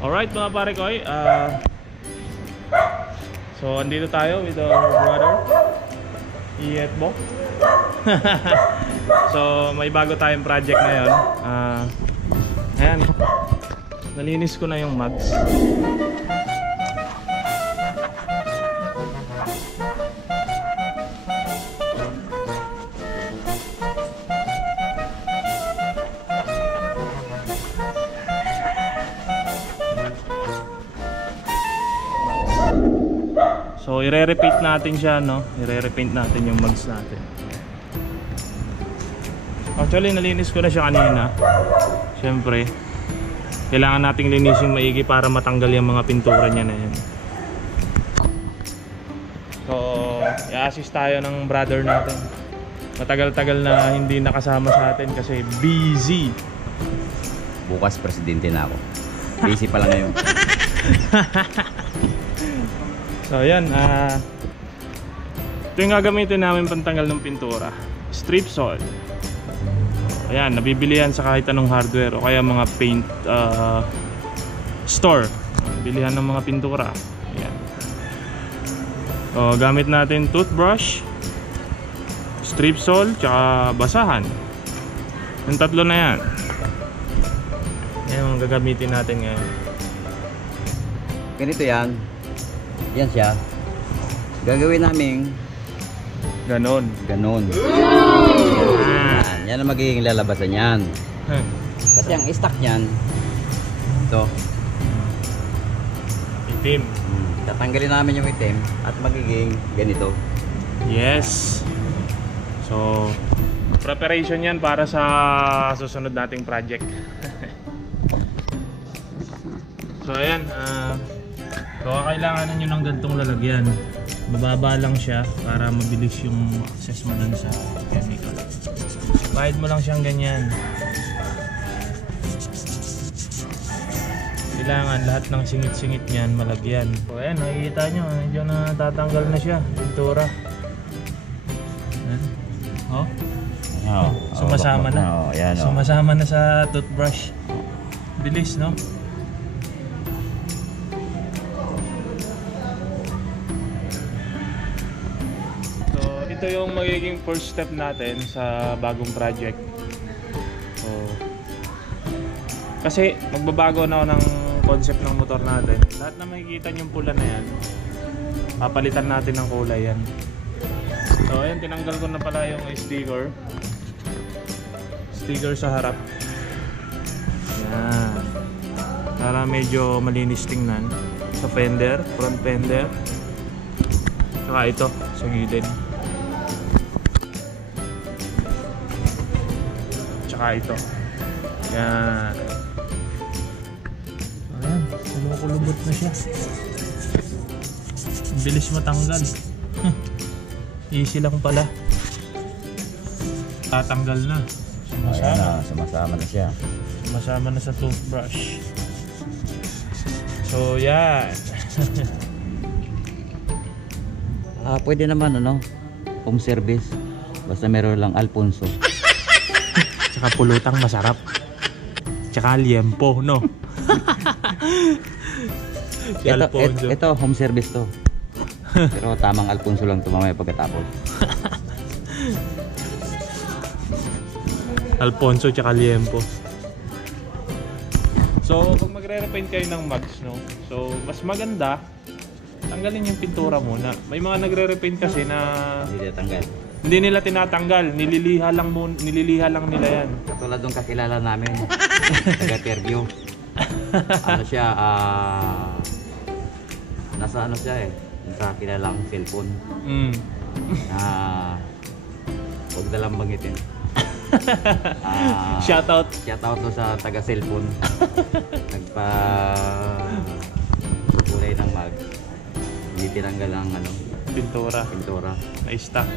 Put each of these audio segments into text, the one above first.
Alright mga pare ko, so andito tayo with our brother Ietbo. So may bago tayong project ngayon. Ayan, nalinis ko na yung mugs. So i-repaint natin siya, no? I-repaint natin yung mugs natin. Actually nalinis ko na siya kanina. Siyempre kailangan nating linisin maigi para matanggal yung mga pintura niya na yan. So i-assist tayo ng brother natin. Matagal-tagal na hindi nakasama sa atin kasi busy. Bukas presidente na ako. Busy pa lang ngayon. So ayan, ito yung gagamitin namin pantanggal ng pintura, strip salt. Ayan, nabibili yan sa kahit anong hardware o kaya mga paint store. Bilihan ng mga pintura. Ayan. So gamit natin toothbrush, strip salt, tsaka basahan. Yung tatlo na yan. Ayan ang gagamitin natin ngayon. Ganito yan. Yan siya. Gagawin namin ganon. Ganon. Yan ang magiging lalabasan yan. Kasi ang stock yan ito itim. Tatanggalin namin yung itim at magiging ganito. Yes. So preparation yan para sa susunod nating project. So ayan, so kailangan nyo ng gantong lalagyan. Bababa lang siya para mabilis yung access mo dun sa chemical. Bahid mo lang siyang ganyan. Kailangan lahat ng singit-singit niyan malagyan. So ayan, nakikita nyo, medyo natatanggal na siya, pintura. Oh? Sumasama na. Yan, sumasama na sa toothbrush. Bilis, no? Ito yung magiging first step natin sa bagong project. So, kasi magbabago na ako ng concept ng motor natin. Lahat na makikita yung pula na yan, papalitan natin ng kulay yan. So ayan, tinanggal ko na pala yung sticker sa harap. Yan, para medyo malinis tingnan. Sa fender, front fender, saka ito sa gilid. Ito. Yan. Ayan, kulukulubot na siya. Bilis matanggal. Easy lang pala. Tatanggal na. Sumasama na siya. Sumasama na sa toothbrush. So yan. Pwede naman home service. Basta meron lang Alfonso. Tsaka pulutang masarap. Tsaka liempo, no? Si ito home service to. Pero tamang Alfonso lang ito mamaya pagkatapos. Alfonso tsaka liempo. So pag magre-repaint kayo ng mugs, no? So mas maganda tanggalin yung pintura muna. May mga nagre-repaint kasi na hindi tanggal. Hindi nila tinatanggal, nililiha lang nila yan. Katulad ng kakilala namin, taga-Tergyo. Ano siya, nasa nasa kilalang cellphone. Huwag dalang bangitin. Shoutout to sa taga-cellphone. Kulay ng mag. Hindi tinanggal ang pintura. Na-stuck.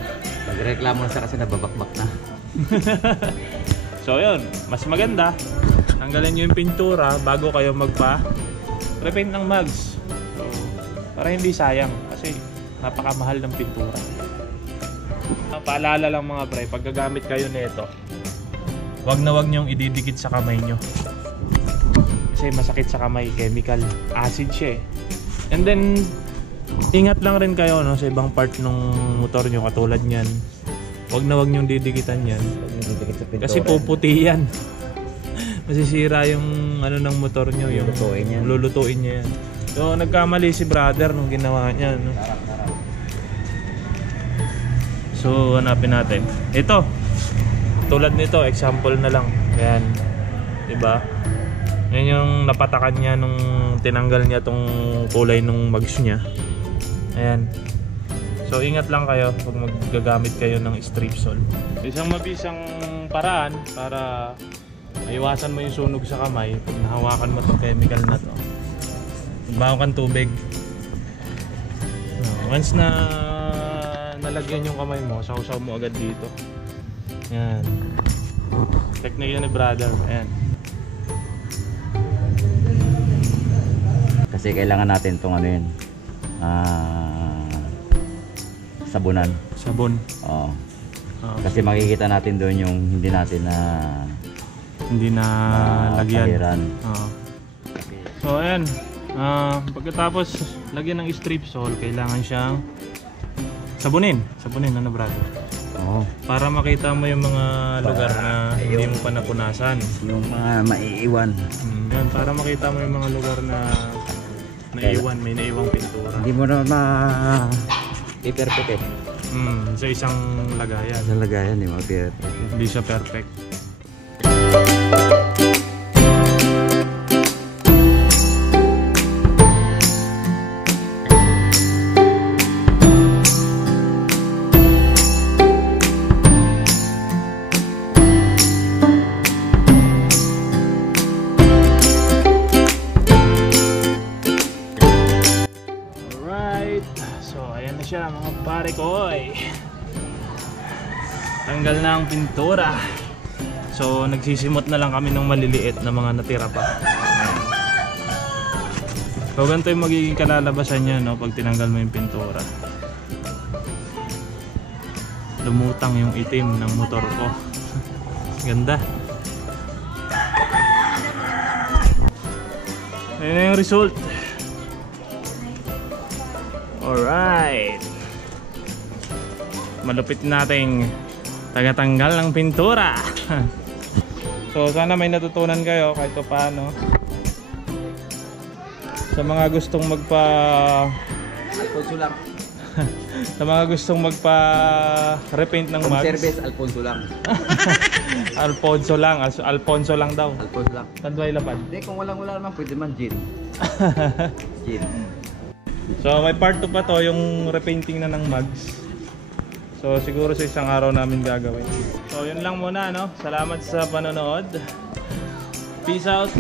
Nagreklamo na siya kasi nababakbak na. So yun, mas maganda tanggalin nyo yung pintura bago kayo magpa-repaint ng mugs. So, para hindi sayang kasi napakamahal ng pintura. Paalala lang mga pre, pag gagamit kayo nito, wag na wag nyong ididikit sa kamay nyo. kasi masakit sa kamay, chemical, acid siya eh. And then ingat lang rin kayo no, sa ibang part ng motor nyo katulad nyan. Huwag na huwag nyong didikitan yan. Kasi puputi yan. Masisira yung ano ng motor nyo, yung lulutuin niya yan. So nagkamali si brother nung ginawa niya no? So hanapin natin. Ito. Tulad nito, example na lang. Ayan. Diba? Yan yung napatakan niya nung tinanggal niya tong kulay nung mags niya. Ayan. So ingat lang kayo pag maggagamit kayo ng strip sole. Isang mabisang paraan para maiwasan mo yung sunog sa kamay pag nahawakan mo itong chemical na to. Magbaho kang tubig. Once na nalagyan yung kamay mo, sausaw mo agad dito. Ayan. Technique yun ni brother. Ayan. Kasi kailangan natin itong ano yun, sabunan. Sabon. Oo. Kasi makikita natin doon yung hindi natin na lagyan. So ayan, pagkatapos lagyan ng strip sole, kailangan siyang sabunin ano brother? Oo. Para makita mo yung mga lugar na hindi mo pa napunasan. Yung mga maiiwan. Yan, para makita mo yung mga lugar na naiwan, may naiwang pintura. Hindi mo na i-perfect eh. Sa isang lagayan. Sa lagayan, di mo perfect. Hindi siya perfect. Siya mga pare ko tanggal na ang pintura, so nagsisimot na lang kami ng maliliit na mga natira pa. So ganito yung magiging kalalabasan niya no, pag tinanggal mo yung pintura. Lumutang yung itim ng motor ko. Ganda. Ayun na yung result. Alright, malupit nating tagatanggal ng pintura. So sana may natutunan kayo kahit paano. Sa mga gustong Alfonso lang. Sa mga gustong repaint ng mags. Service Alfonso lang. Alfonso lang daw. Alfonso lang. Tandway lapad. Hindi, kung wala naman pwede man Gin. Gin. So may part 2 pa to, yung repainting na ng mags. So siguro sa isang araw namin gagawin. So yun lang muna no. Salamat sa panonood. Peace out.